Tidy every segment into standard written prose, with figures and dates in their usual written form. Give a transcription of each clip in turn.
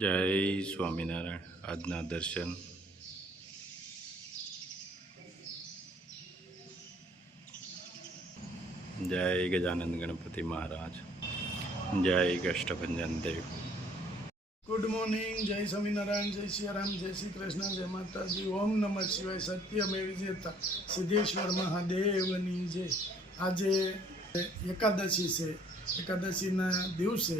જય સ્વામિનારાયણ. આજના દર્શન જય ગજાનંદ ગણપતિ મહારાજ, જય કષ્ટભંજન દેવ. Good morning. જય સ્વામિનારાયણ, જય સિયારામ, જય શ્રી કૃષ્ણ, જય માતાજી. ઓમ નમઃ શિવાય. સત્યમેવ વિજેતા સિદ્ધેશ્વર મહાદેવની જય. આજે એકાદશી છે. એકાદશીના દિવસે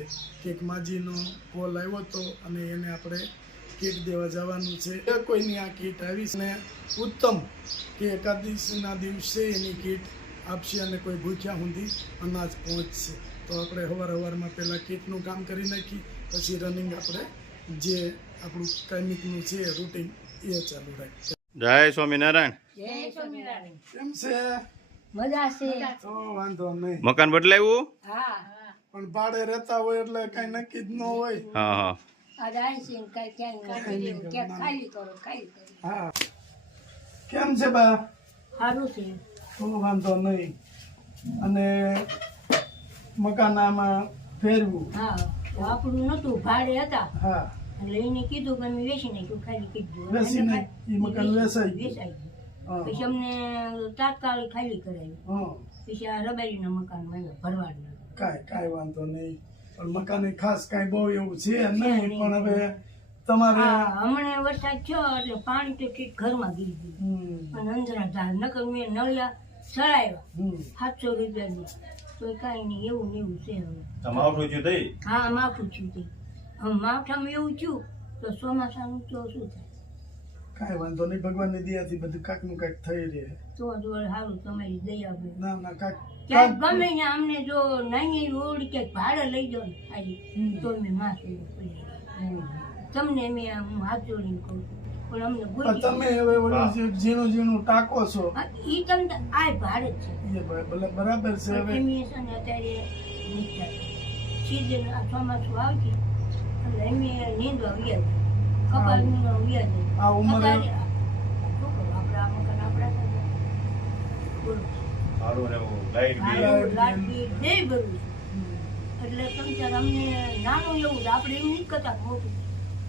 એક માજીનો કોલ આવ્યો હતો અને એને આપણે કીટ દેવા જવાનું છે. કોઈની આ કીટ આવી ને ઉત્તમ કે એકાદશીના દિવસે એની કીટ આપશે અને કોઈ ભૂખ્યા સુધી અનાજ પહોંચશે. તો આપણે સવારમાં પહેલાં કીટનું કામ કરી નાખી, પછી રનિંગ આપણે જે આપણું કાયમિકનું છે રૂટીન એ ચાલુ રાખીએ. જય સ્વામિનારાયણ. જય સ્વામિનારાયણ. કેમ છે? મજા છે. તો વાંધો નહીં. મકાન બદલાવ્યું? હા પણ ભાડે રહેતા હોય એટલે કઈ નક્કી જ ન હોય. હા હા. આ ડાન્સિંગ કઈ ક્યાં ખાલી કરો. હા. કેમ છે બા? સારું છે. તો વાંધો નહીં. અને મકાનામાં ફેરવું. હા તો આપણું નતું, ભાડે હતા હા. એટલે એને કીધું કે અમે વેચી નાખ્યું, ખાલી કીધું વેચી નાખ- ઈ મકાન વેચાઈ ગયું. વેચાઈ ગયું. હા. પછી અમને તાત્કાલિક ખાલી કરાવ્યું. હા. પછી આ રબારીના મકાનમાં આવ્યા ભરવાડના. કાંઈ વાંધો નહીં. પણ મકાને ખાસ કાંઈ બહુ એવું છે નહીં. પણ હવે તમારે હા હમણાં વરસાદ થયો એટલે પાણી તો ઠીક ઘરમાં ગઈ ગયું. અને અંદરા ધાર નકર મેં નળિયા સળાવ્યા 700 રૂપિયાનું. તો કાંઈ નહીં, એવું ને એવું છે હવે. હા માફું થયું તે. હવે માવઠામાં એવું થયું તો ચોમાસાનું તો શું થાય? કાંઈ વાંધો નહીં. ભગવાનની દયાથી બધું કાંકનું કાંઈક થઈ રહે. તો સારું, તમારી દયા હોય. ના ક્યાંક ગમે ને અમને જો નાની રોડ ક્યાંક ભાડે લઈ જાઓ ને ખાલી તો અમે માથું પડી. તમને મેં હું હાથ જોડીને કહું છું, પણ અમને બોલી તમે હવે ઓલું જે ઝીણું ટાંકો છો એ તમને આ ભાડે જ છે. એ બરાબર છે. હવે એમ છે ને અત્યારે નીકળ્યા સીઝન આ ચોમાસું આવશે એટલે એમ નીંદવા વ્યાજ કપાસ નીંદવા વ્યાજ. આ ઉંમરે શું કરો આપણે આ મકાન આપણા સાથે? બોલો લાઈટ બિલ નહીં ભરવું એટલે તમે અમને નાનું એવું આપણે એમ નહીં કરતા મોટું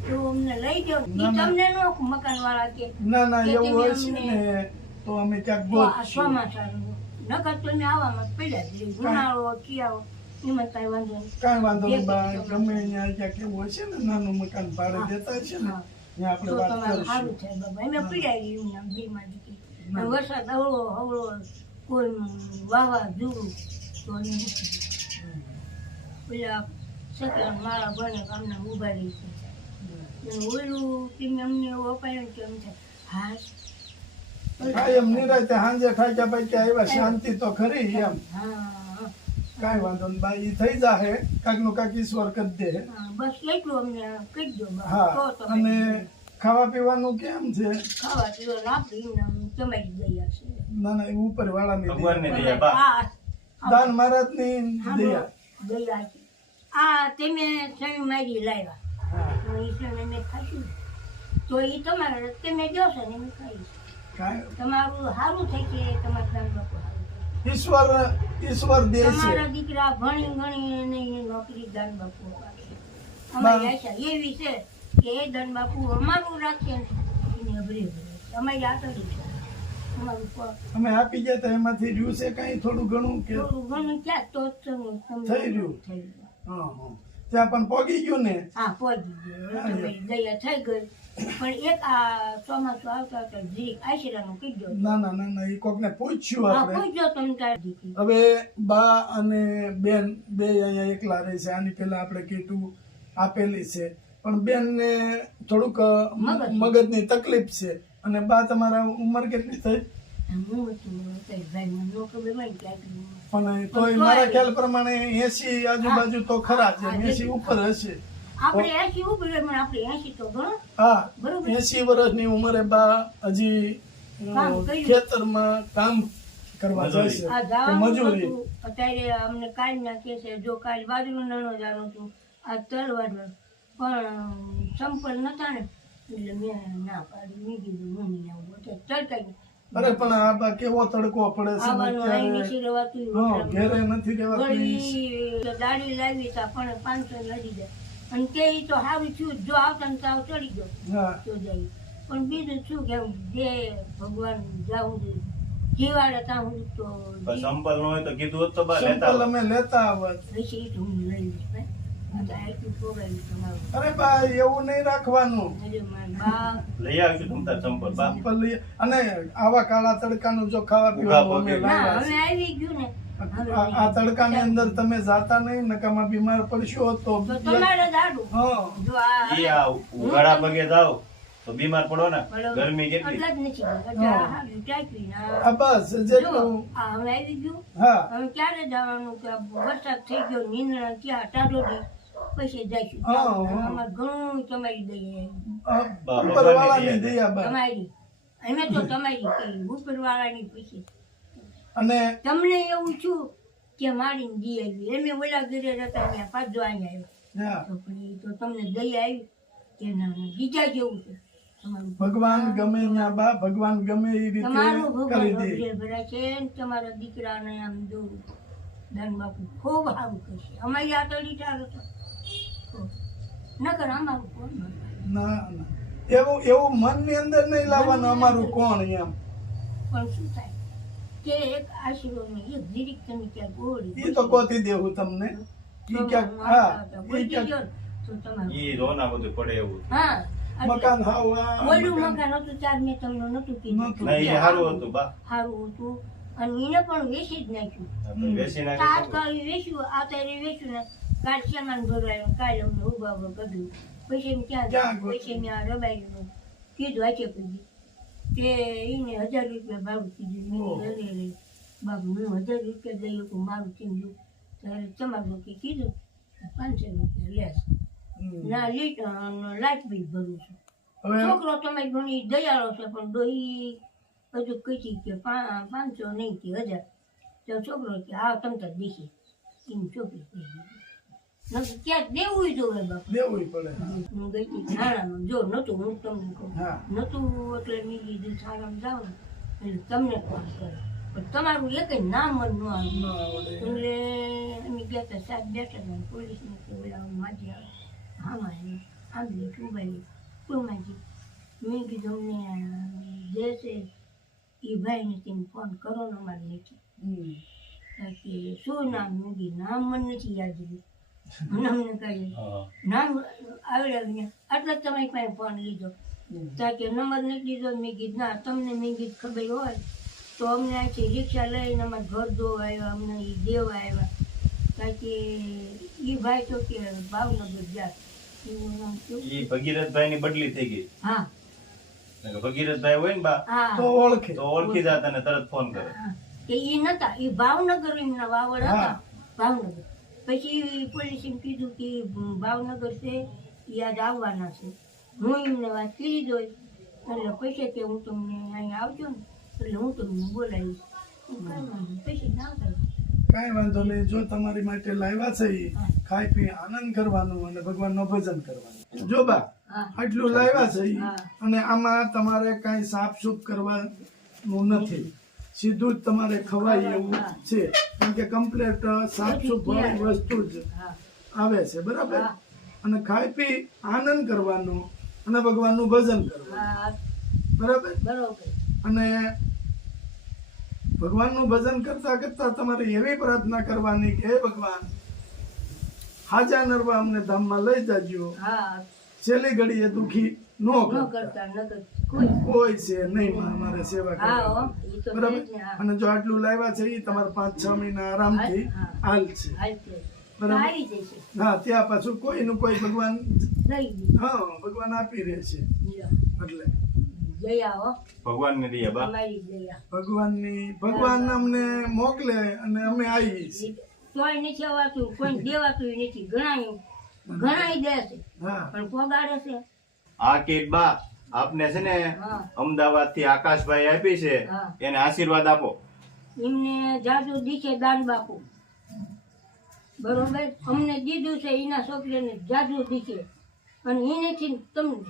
તો અમને લઈ જાઓ. એ તમને નો મકાન વાળા કે ના કે એવું તમે હોય છે અમને ને તો અમે ક્યાંક તો આ ગોતશું. ચોમાસાનું નકર તો અમે આવામાં જ પડ્યા જ રહીએ. ઉનાળો શિયાળો એમાં કાંઈ વાંધો નહીં. કાંઈ વાંધો નહીં બા. ગમે અહીંયા ક્યાંક એવું હોય છે ને નાનું મકાન ભાડે દેતા છે ને હા. ત્યાં આપણે તો વાત તમારું કરીશું. સારું થાય બાબા. અમે પીડાઈ ગયું નામ ભીમાં દીધી. વરસાદ હવળો કોઈ વાવાઝોડું તો અમે પેલા સકલા મારા બને ગામના ઉભા રહી છે. ઓલું તમે અમને એવું અપાયું કે એમ થાય હાશ. કાંઈ એમ નિરાંતે સાંજે ઠાક્યા પાક્યા આવ્યા શાંતિ તો ખરી એમ. હા કાંઈ વાંધો નહીં બા. ઈ થઈ જાહે. કાંકનું કાંક ઈશ્વર કરી દે. બસ એટલું અમને કહી દો બા. હા. તો તમે અને ખાવા પીવાનું કેમ છે? ખાવા પીવા આપણી તમારી દયા છે. ના એ ઉપર વાળાની હા દાન મહારાજની હા, દયા. દયા છે. આ તમે શનિ મારી લાવ્યા હા. તો એ શનિ મેં ખાશું તો એ તમારે તમે જોશો ને એમ ખાઈશ. કાંઈ તમારું સારું થાય કે તમારા ગામ લોકો સારું થાય. ઈશ્વર દે છે. તમારા દીકરા ભણી ગણી એને નોકરી દાન બાપુ આપે. અમારી આશા એવી છે કે એ દાન બાપુ અમારું રાખે ને એને અભરે અમારી આતડી છે. અમારું અમે આપી ગયા તા એમાંથી રહ્યું છે કાંઈ થોડું ઘણું કે થોડું ઘણું ક્યાં તો જ તમને થઈ રહ્યું. થઈ ગયું. હા. ત્યાં પણ પોગી ગયું ને. હા પહોંચી ગયો. તમારી દયા થઈ ગઈ. પણ એક આ ચોમાસું આવતા આવતા જીરીક આશીર્વાદનું કીધો. ના એ કોકને પૂછ્યું હા આપણે. પૂછજો તમે તારી દીકરી. હવે બા અને બેન બે અહીંયા એકલા રહે છે. આની પહેલા આપણે કીટું આપેલી છે પણ બેન ને થોડુંક મગજની તકલીફ છે. અને બા તમારા ઉંમર કેટલી થઈ? હું હતું કઈ ભાઈ મને નો ખબર હોય ક્યાંક. પણ તોય મારા ખ્યાલ પ્રમાણે 80 આજુબાજુ તો ખરા છે. 80 ઉપર હશે. આપણે 80 ઉપર પણ આપણે 80 તો ગણો. હા. બરોબર. 80 વર્ષની ઉંમરે બા હજી કામ કર્યું. ખેતરમાં કામ કરવા જાય છે. આ કે જવાનું મજૂરી. હતું. અત્યારે અમને કાલ નાખે છે. જો કાલ બાજરો નાનો જાણો છું આ તરવાડો પણ સંપલ નતા ને એટલે મેં ના પાડી. મેં કીધું હું નહીં આવું. અત્યારે તડકાઈ અરે પણ આ બા કેવો તડકો પડે છે ને આવવાનું અહીં અત્યારે. નીચે રહેવાતું હા, ઘેરે નથી રહેવાતું. વળી દાડી લાવી તા પણ 500 લડી જાય અને કે ઈ તો સારું થયું જો આવતા ને તાવ ચડી ગયો હા તો જાય પણ બીજું શું કેવું જે ભગવાન જાવું જીવાડે ત્યાં હું તો પણ સંપલ ન હોય તો કીધું હોત તો બા લેતા સંપલ આવત. અમે લેતા આવત. પછી ઈ તો હું લઈ લઈશ ભાઈ આ તો આટલું પ્રોગ્રામ તમારું અરે ભાઈ એવું નહીં રાખવાનું. અરે મારા બા લઈ આવીશું તમ તાર સંપલ બા. સંપલ લઈ અને આવા કાળા તડકાનું જો ખાવા પીવાનું અમે ઉભા પગે. ના લાવ્યા હવે છે. આવી ગયું ને આ તડકાની અંદર તમે જાતા નહીં નકામાં બીમાર પડશો તો તો તમારે દાડું હા જો આ ઈ આ ઉઘાડા પગે જાવ તો બીમાર પડો ને. બરોબર. ગરમી કેટલી. એટલા જ નથી એટલે આ હારું ચાખ્યું ને આ બસ જો જેટલું આ હવે આવી ગયું હા હવે ક્યારે જવાનું કે વરસાદ થઈ ગયો નીંદણા ક્યાં ટાઢોડી પછી જઈશું હા. અમારે ઘણું તમારી દઈએ ઉપરવાળાની દયા બસ. તમારી અમે તો તમારી કહી ઉપરવાળાની પછી અને તમને એવું છું કે મારી દી આવી એમે ઓલા ઘરે રહેતા ત્યાં પાછો અહીંયા હા, આવ્યો તો પણ ઈ તો તમને દયા આવી કે ના ના બીજા જેવું છે તમારું ભગવાન ગમે ત્યાં બા ભગવાન ગમે એ રીતે તમારું કરી ભગવાન દે. અબજે ભરાય છે ને તમારા દીકરાને આમ જો દાન બાપુ ખૂબ સારું કરશે અમારી આ તળી ચાલો તો નકર અમારું કોણ ભરવાય? ના ના એવું મનની અંદર નહીં લાવવાનું અમારું કોણ એમ. પણ શું થાય કે એક આશરો ને એક જીરીક તમે ક્યાંક ઓળી ઈ તો ગોતી દેવું તમને. ઈ ક્યાંક હા ઈ ક્યાંક તો તમારું ઈ રોના બધું પડે એવું. હા મકાન હાવ આ ઓલું મકાન. મકાન હતું ચાર મેં તમને નતું કીધું નહોતું. ના ઈ સારું હતું બા. સારું હતું અને એને પણ વેચી જ નાખ્યું આ તો બેસી નાખી તાત્કાળ વેચ્યું આ તારે વેચ્યું ને કાલ સામાન ભરવાયો કાલે અમને ઉભા ઉભા કર્યું પછી એમ ક્યાં ક્યાં જાય? પછી મેં આ રબાઈનું કીધું આચે કીધી તે એને 1000 રૂપિયા ભાડું કીધું મેં કીધું, અરે રે બાપુ હું 1000 રૂપિયા દઈ તો મારું ચીંધું ત્યારે તમારું કે કીધું 500 રૂપિયા લેશ ના લાઈટ બિલ ભરું છું હવે છોકરો તમે ઘણી દયાળો છે પણ ડોહી હજુ કહી કે 500 નહીં કે 1000 તો છોકરો કે હા તમ તાર દેખી એમ છોકરી કહી નથી ક્યાંક દેવું જોઈએ બાપુ દેવું પડે. હું ગઈ હતી થાણામાં જો નતું હું તમને કહું હા નતું એટલે મેં કીધું થાણામાં જાઉં ને એટલે તમને ફોન કરે પણ તમારું એક નામ જ ન આવ્યું ન આવડે. એટલે અમે ગયા હતા સાહેબ બેઠા હતા પોલીસને કે ઓલા માજી આવે હામાં આંબલી ઉભાઈ કોઈ માજી મેં કીધું અમને જે છે એ ભાઈને તેને ફોન કરો ને અમારે નથી હમ. કે શું નામ મેં કીધું નામ મને નથી યાદ રહ્યું અમને કહ્યું હા. નામ આવડે આટલા જ તમારી પાસે ફોન લીધો ત્યાં કે નંબર નથી લીધો મેં કીધું ના તમને મેં કીધું ખબર હોય તો અમને આથી રિક્ષા લઈને અમારે ઘર ધોવા આવ્યા અમને એ દેવા આવ્યા કારણ કે એ ભાઈ તો કે ભાવનગર ગયા એવું નામ શું ઈ ભગીરથભાઈ ની બદલી થઈ ગઈ. હા નકર ભગીરથભાઈ હોય ને બા હા તો ઓળખે. તો ઓળખી જાત અને તરત ફોન કરે. હા. કે એ નતા એ ભાવનગર એમના વાવડ હતા હા. ભાવનગર પછી પોલીસે એમ કીધું કે ભાવનગર છે એ આજ આવવાના છે હું એમને વાત કરી દઉં એટલે પૈસા કે હું તમને અહીંયા આવજો ને એટલે હું તમને બોલાવીશ પૈસા ના કરે કાંઈ વાંધો નહીં. જો તમારી માટે લાવ્યા છે ઈ ખાઈ પી આનંદ કરવાનું અને ભગવાનનું ભજન કરવાનું. જો બા હા આટલું લાવ્યા છે ઈ હા. અને આમાં તમારે કાંઈ સાફ સૂફ કરવાનું નથી. સીધું જ તમારે ખવાય એવું છે કારણ કે કમ્પ્લેટ સાફ સૂફ વાળી વસ્તુ જ હા આવે છે બરાબર. હા. અને ખાઈ પી આનંદ કરવાનો અને ભગવાનનું ભજન કરવાનું હા બરાબર. બરોબર અને ભગવાનનું ભજન કરતા કરતા તમારે એવી પ્રાર્થના કરવાની કે હે ભગવાન હાજા નરવા અમને ધામમાં લઈ જાજો. હા છેલ્લી ઘડીએ દુખી ન ન કરતા. કરતા નગર કોઈ કોઈ છે નહીં અમારે સેવા હા હો કરવાની. એ તો બરાબર. છે જ ને, હા. અને જો આટલું લાવ્યા છે એ તમારે 5-6 મહિના આરામથી હા. હાલ છે હાલશે બરાબર. આવી જશે હા ત્યાં પાછું કોઈનું કોઈ ભગવાન લઈ દીધું હા ભગવાન આપી રહે છે લ્યો. એટલે જયા હો ભગવાન ને દઈએ બા. તમારી જયા ભગવાન અમને મોકલે અને અમે આવી છીએ. તોય નથી આવતું કોઈ દેવાતું નથી ઘણા દે છે હા પણ પોગાડે છે આ કીટ બા આપને છે ને હા અમદાવાદ થી આકાશભાઈ આપી છે હા. એને આશીર્વાદ આપો. એમને જાદુ દીશે દાન બાપુ બરોબર અમને દીધું છે એના છોકરીને જાદુ દીશે અને એનેથી તમને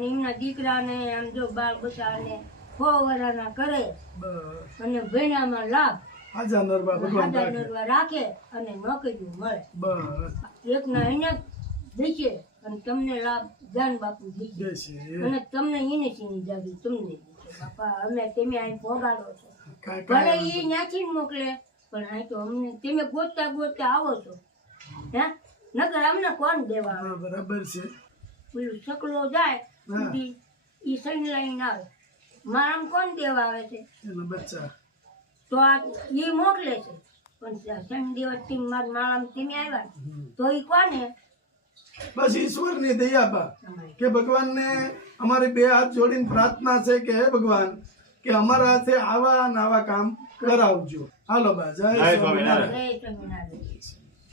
એમના દીકરાને આમ જો બાળ બચ્ચાને 6 વર્ષના કરે બસ અને ભણ્યામાં લાભ હાજા નરવા ભગવાન હાજર રાખે. નરવા રાખે અને નોકરી મળે બસ એકના એને દેશે અને તમને લાભ જાન બાપુ દેશે જય શ્રી અને તમને એને સીની જાગી તમને દેશે બાપા અમે તમે અહીં ભોગાડો છો કાંઈ ભલે કાંઈ એ ન્યાથી જ મોકલે પણ અહીં તો અમને તમે ગોતતા ગોતતા આવો છો હે નકર અમને કોણ દેવા આવે હા, બરાબર છે પેલું સકલો જાય હા. સુધી ઈ સૈન લઈને આવે મારામાં કોણ દેવા આવે છે એના બચ્ચા તો આ ઈ મોકલે છે પણ શનિ દિવસથી મારા માળામાં તમે આવ્યા તો ઈ કોને બસ ઈશ્વરની દયા બા તમારી કે ભગવાનને અમારી બે હાથ જોડીને પ્રાર્થના છે કે હે ભગવાન કે અમારા હાથે આવા ને આવા કામ કરાવજો હાલો બા જય જય સ્વામિનારાયણ સ્વામિનારાયણ. જય સ્વામિનારાયણ